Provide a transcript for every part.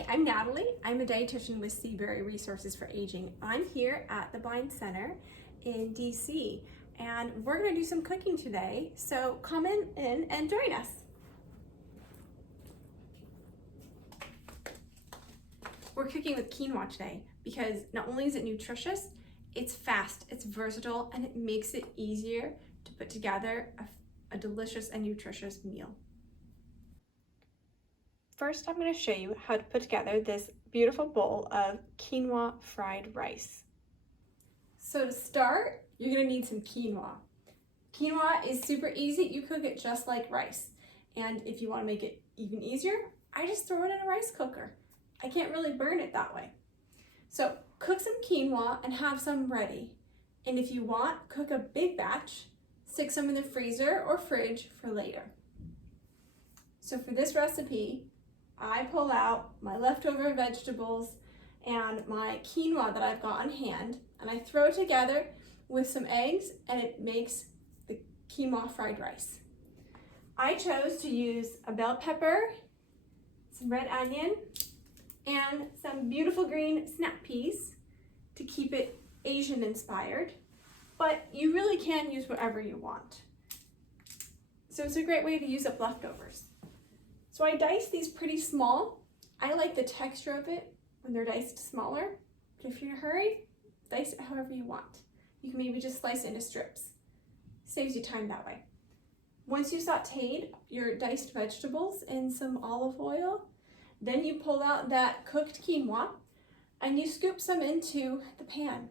Hi, I'm Natalie. I'm a dietitian with Seabury Resources for Aging. I'm here at the Bind Center in DC, and we're going to do some cooking today, so come in and join us. We're cooking with quinoa today because not only is it nutritious, it's fast, it's versatile, and it makes it easier to put together a delicious and nutritious meal. First, I'm going to show you how to put together this beautiful bowl of quinoa fried rice. So to start, you're going to need some quinoa. Quinoa is super easy. You cook it just like rice. And if you want to make it even easier, I just throw it in a rice cooker. I can't really burn it that way. So cook some quinoa and have some ready. And if you want, cook a big batch, stick some in the freezer or fridge for later. So for this recipe, I pull out my leftover vegetables and my quinoa that I've got on hand, and I throw it together with some eggs, and it makes the quinoa fried rice. I chose to use a bell pepper, some red onion, and some beautiful green snap peas to keep it Asian inspired, but you really can use whatever you want. So it's a great way to use up leftovers. So I diced these pretty small. I like the texture of it when they're diced smaller, but if you're in a hurry, dice it however you want. You can maybe just slice it into strips. Saves you time that way. Once you sauteed your diced vegetables in some olive oil, then you pull out that cooked quinoa and you scoop some into the pan.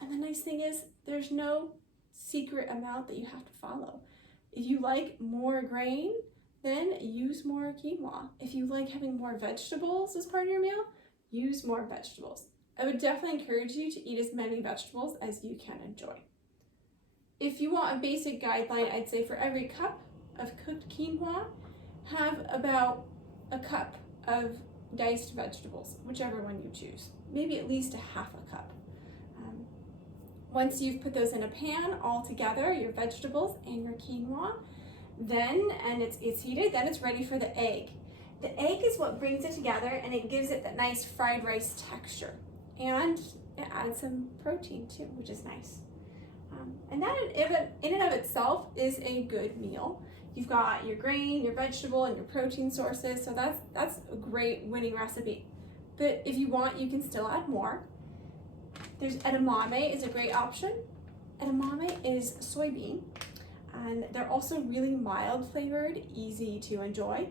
And the nice thing is there's no secret amount that you have to follow. If you like more grain, then use more quinoa. If you like having more vegetables as part of your meal, use more vegetables. I would definitely encourage you to eat as many vegetables as you can enjoy. If you want a basic guideline, I'd say for every cup of cooked quinoa, have about a cup of diced vegetables, whichever one you choose. Maybe at least a half a cup. Once you've put those in a pan all together, your vegetables and your quinoa, and it's heated, then it's ready for the egg. The egg is what brings it together, and it gives it that nice fried rice texture. And it adds some protein too, which is nice. And that in and of itself is a good meal. You've got your grain, your vegetable, and your protein sources, so that's a great winning recipe. But if you want, you can still add more. There's edamame is a great option. Edamame is soybean, and they're also really mild flavored, easy to enjoy,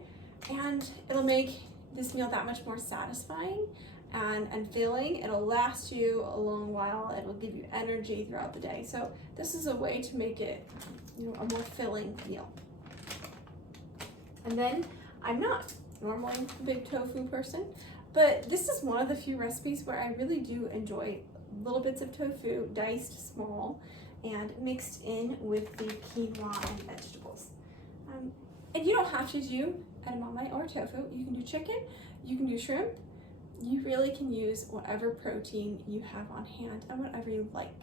and it'll make this meal that much more satisfying and filling. It'll last you a long while. It'll give you energy throughout the day. So this is a way to make it, a more filling meal. And then I'm not normally a big tofu person, but this is one of the few recipes where I really do enjoy little bits of tofu diced small and mixed in with the quinoa and vegetables. And you don't have to do edamame or tofu. You can do chicken, you can do shrimp. You really can use whatever protein you have on hand and whatever you like.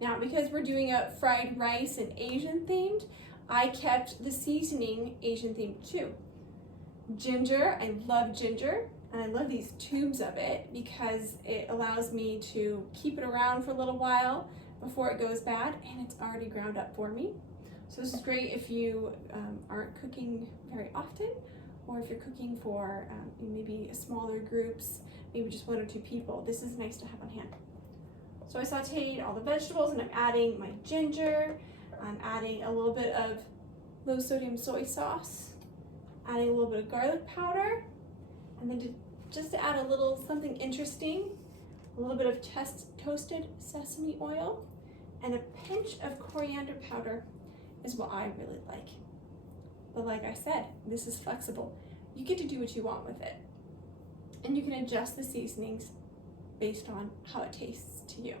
Now, because we're doing a fried rice and Asian themed, I kept the seasoning Asian themed too. Ginger, I love ginger, and I love these tubes of it because it allows me to keep it around for a little while before it goes bad, and it's already ground up for me. So this is great if you aren't cooking very often, or if you're cooking for maybe smaller groups, maybe just 1 or 2 people. This is nice to have on hand. So I sauteed all the vegetables, and I'm adding my ginger. I'm adding a little bit of low sodium soy sauce, adding a little bit of garlic powder, and then just to add a little something interesting, a little bit of toasted sesame oil, and a pinch of coriander powder is what I really like. But like I said, this is flexible. You get to do what you want with it. And you can adjust the seasonings based on how it tastes to you.